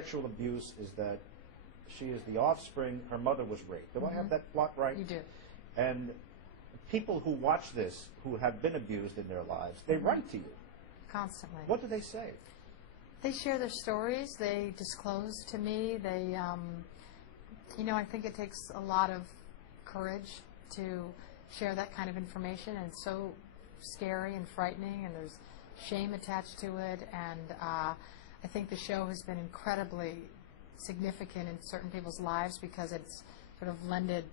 sexual abuse is that she is the offspring, her mother was raped. Do I have that plot right? You do. And people who watch this, who have been abused in their lives, they write to you. Constantly. What do they say? They share their stories. They disclose to me. They, you know, I think it takes a lot of courage to share that kind of information, and it's so scary and frightening, and there's shame attached to it, and I think the show has been incredibly significant in certain people's lives because it's sort of lended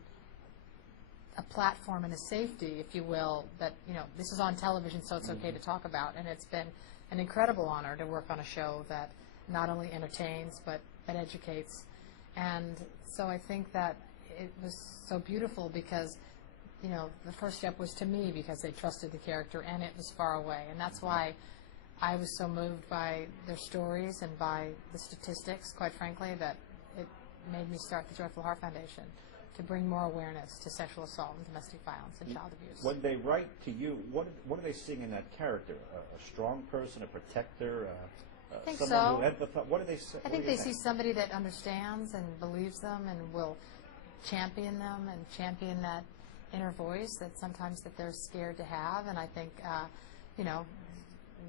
a platform and a safety, if you will, that, you know, this is on television, so it's okay to talk about, and it's been an incredible honor to work on a show that not only entertains but that educates. And so I think that it was so beautiful because, you know, the first step was to me because they trusted the character and it was far away. And that's why I was so moved by their stories and by the statistics, quite frankly, that it made me start the Joyful Heart Foundation to bring more awareness to sexual assault and domestic violence and child abuse. When they write to you, what are they seeing in that character? A strong person, a protector, I think someone so. who empathizes? What do they say? I think they see somebody that understands and believes them and will champion them and champion that inner voice that sometimes that they're scared to have. And I think, you know,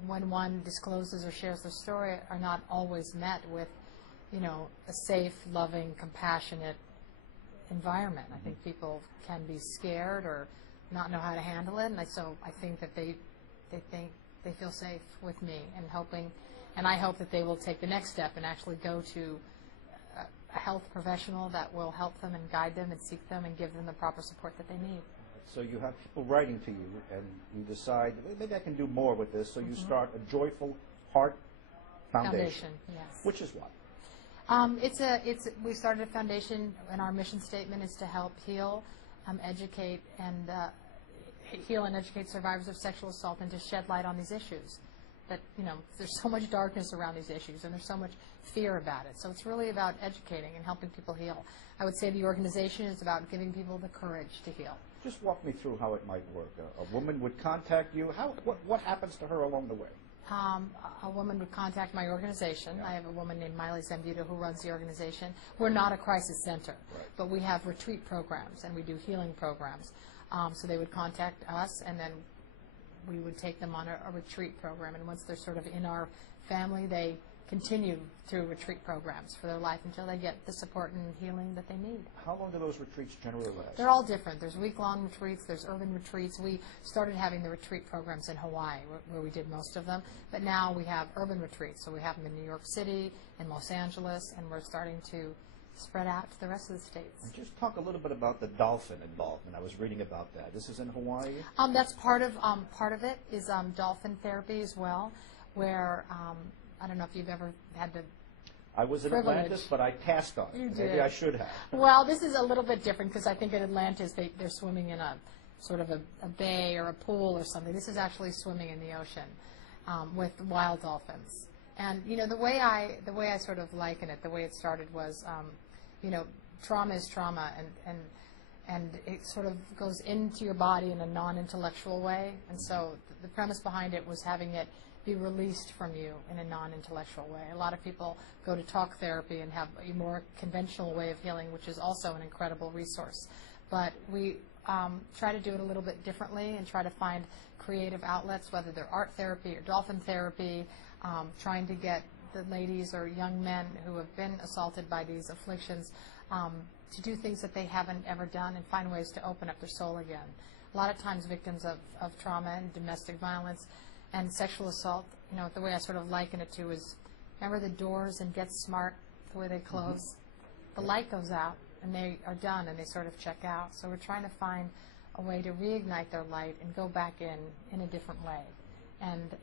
when one discloses or shares their story, are not always met with, you know, a safe, loving, compassionate environment. I think people can be scared or not know how to handle it, and so I think that they think they feel safe with me and helping, and I hope that they will take the next step and actually go to a health professional that will help them and guide them and seek them and give them the proper support that they need. So you have people writing to you, and you decide, maybe I can do more with this, so you start a Joyful Heart Foundation. Yes. Which is what? We started a foundation, and our mission statement is to help heal, educate, and heal and educate survivors of sexual assault and to shed light on these issues. That, you know, there's so much darkness around these issues, and there's so much fear about it. So it's really about educating and helping people heal. I would say the organization is about giving people the courage to heal. Just walk me through how it might work. A woman would contact you. What happens to her along the way? A woman would contact my organization. Yeah. I have a woman named Miley Zambuto who runs the organization. We're not a crisis center, but we have retreat programs and we do healing programs. So they would contact us, and then we would take them on a retreat program. And once they're sort of in our family, they continue through retreat programs for their life until they get the support and healing that they need. How long do those retreats generally last? They're all different. There's week-long retreats, there's urban retreats. We started having the retreat programs in Hawaii, where we did most of them, but now we have urban retreats. So we have them in New York City, in Los Angeles, and we're starting to spread out to the rest of the states. And just talk a little bit about the dolphin involvement. I was reading about that. This is in Hawaii? That's part of it is dolphin therapy as well, where I don't know if you've ever had the I was in Atlantis, but I passed on it. You did. Maybe I should have. Well, this is a little bit different because I think in Atlantis they're swimming in a sort of a bay or a pool or something. This is actually swimming in the ocean with wild dolphins. And you know, the way I sort of liken it, the way it started was, you know, trauma is trauma, and it sort of goes into your body in a non-intellectual way. And so the premise behind it was having it be released from you in a non-intellectual way. A lot of people go to talk therapy and have a more conventional way of healing, which is also an incredible resource. But we try to do it a little bit differently and try to find creative outlets, whether they're art therapy or dolphin therapy, trying to get the ladies or young men who have been assaulted by these afflictions to do things that they haven't ever done and find ways to open up their soul again. A lot of times victims of trauma and domestic violence and sexual assault, you know, the way I sort of liken it to is, remember the doors in Get Smart, the way they close? The light goes out, and they are done, and they sort of check out. So we're trying to find a way to reignite their light and go back in a different way. And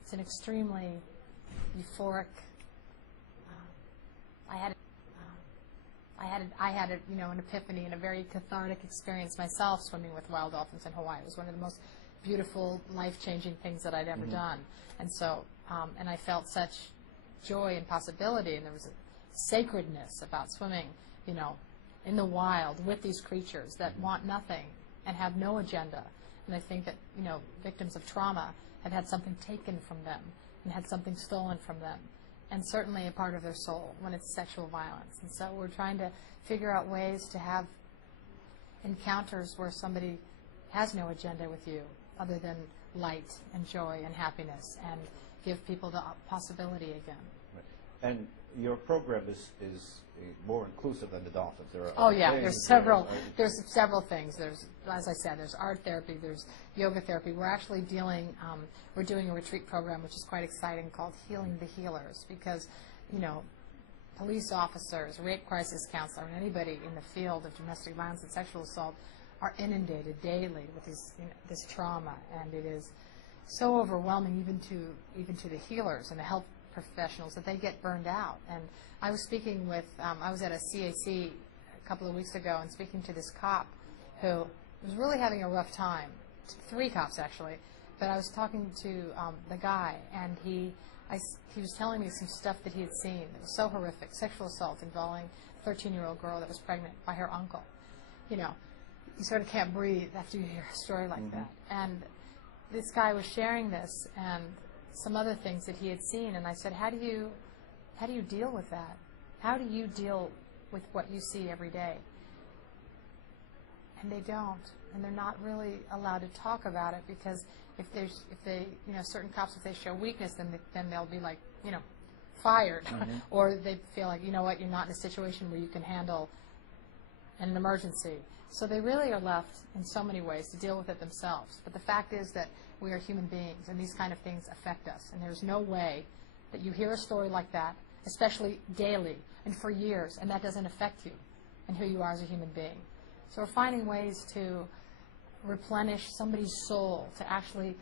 it's an extremely euphoric. I had a, you know, an epiphany and a very cathartic experience myself swimming with wild dolphins in Hawaii. It was one of the most beautiful, life-changing things that I'd ever done. And so, and I felt such joy and possibility, and there was a sacredness about swimming, you know, in the wild with these creatures that want nothing and have no agenda. And I think that, you know, victims of trauma have had something taken from them and had something stolen from them. and certainly a part of their soul when it's sexual violence. And so we're trying to figure out ways to have encounters where somebody has no agenda with you other than light and joy and happiness, and give people the possibility again. Right. And your program is more inclusive than the Dolphins. There are Oh yeah, things, there's several things. There's, as I said, there's art therapy, there's yoga therapy. We're actually we're doing a retreat program which is quite exciting called Healing the Healers, because, you know, police officers, rape crisis counselor, and anybody in the field of domestic violence and sexual assault are inundated daily with this trauma, and it is so overwhelming even to the healers and the health professionals that they get burned out. And I was speaking with, I was at a CAC a couple of weeks ago and speaking to this cop who was really having a rough time, 3 cops actually, but I was talking to the guy, and he was telling me some stuff that he had seen that was so horrific, sexual assault involving a 13-year-old girl that was pregnant by her uncle. You know, you sort of can't breathe after you hear a story like that. And this guy was sharing this and some other things that he had seen, and I said, how do you deal with that? How do you deal with what you see every day? And they don't, and they're not really allowed to talk about it, because if they certain cops, if they show weakness, then they'll be like, fired, or they feel like, you know what, you're not in a situation where you can handle an emergency. So they really are left in so many ways to deal with it themselves. But the fact is that we are human beings, and these kind of things affect us. And there's no way that you hear a story like that, especially daily and for years, and that doesn't affect you and who you are as a human being. So we're finding ways to replenish somebody's soul, to actually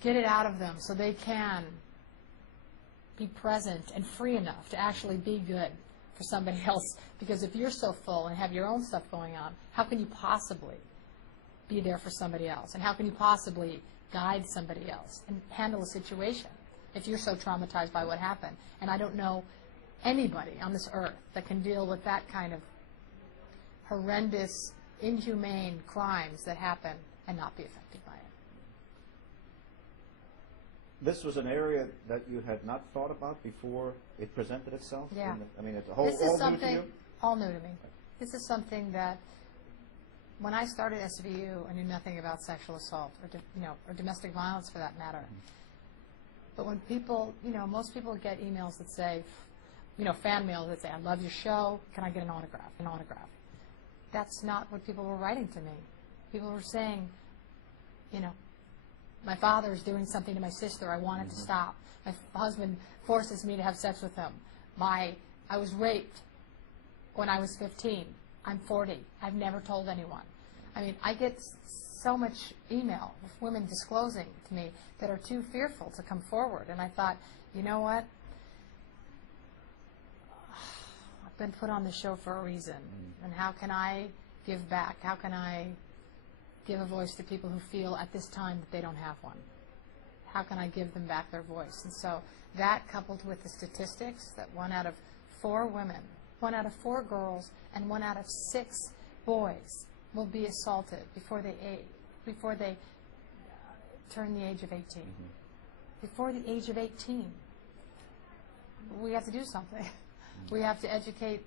get it out of them so they can be present and free enough to actually be good for somebody else. Because if you're so full and have your own stuff going on, how can you possibly be there for somebody else? And how can you possibly guide somebody else and handle a situation if you're so traumatized by what happened? And I don't know anybody on this earth that can deal with that kind of horrendous, inhumane crimes that happen and not be affected by it. This was an area that you had not thought about before it presented itself? Yeah. It's This is all new to something you? all new to me. This is something that when I started SVU, I knew nothing about sexual assault or domestic violence for that matter. But when people, most people get emails that say, fan mail that say, I love your show, can I get an autograph? An autograph. That's not what people were writing to me. People were saying, my father is doing something to my sister, I want it to stop. My husband forces me to have sex with him. I was raped when I was 15. I'm 40. I've never told anyone. I mean, I get so much email of women disclosing to me that are too fearful to come forward. And I thought, you know what? I've been put on the show for a reason. And how can I give back? How can I give a voice to people who feel at this time that they don't have one? How can I give them back their voice? And so that, coupled with the statistics that 1 out of 4 women, 1 out of 4 girls, and 1 out of 6 boys will be assaulted before they turn the age of 18. Before the age of 18, we have to do something. We have to educate,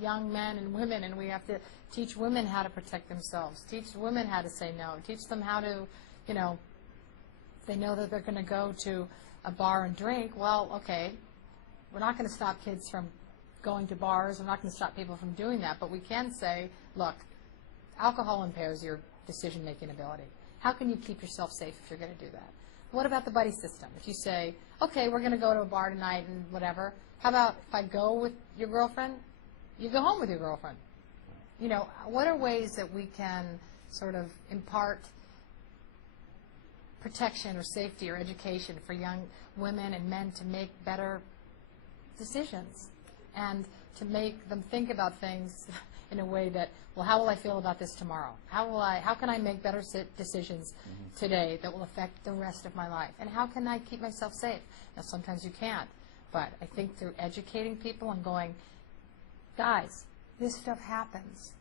young men and women, and we have to teach women how to protect themselves, teach women how to say no, teach them how to, if they know that they're going to go to a bar and drink, well, okay, we're not going to stop kids from going to bars, we're not going to stop people from doing that, but we can say, look, alcohol impairs your decision-making ability. How can you keep yourself safe if you're going to do that? What about the buddy system? If you say, okay, we're going to go to a bar tonight and whatever, how about if I go with your girlfriend, you go home with your girlfriend? What are ways that we can sort of impart protection or safety or education for young women and men to make better decisions and to make them think about things in a way that, well, how will I feel about this tomorrow? How can I make better decisions today that will affect the rest of my life? And how can I keep myself safe? Now, sometimes you can't, but I think through educating people and going, guys, this stuff happens.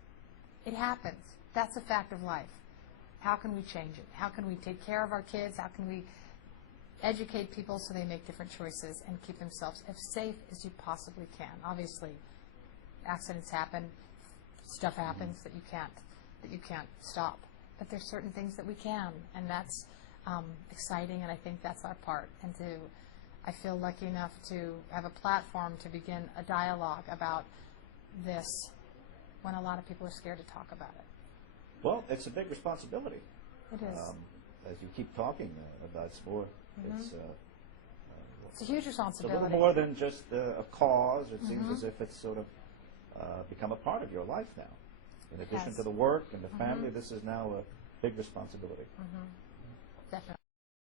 It happens. That's a fact of life. How can we change it? How can we take care of our kids? How can we educate people so they make different choices and keep themselves as safe as you possibly can. Obviously, accidents happen, stuff happens that you can't stop. But there's certain things that we can, and that's exciting, and I think that's our part. And I feel lucky enough to have a platform to begin a dialogue about this when a lot of people are scared to talk about it. Well, it's a big responsibility. It is. As you keep talking about sport, it's a huge it's a responsibility. little more than just a cause. It seems as if it's sort of become a part of your life now. In addition to the work and the family, this is now a big responsibility. Definitely.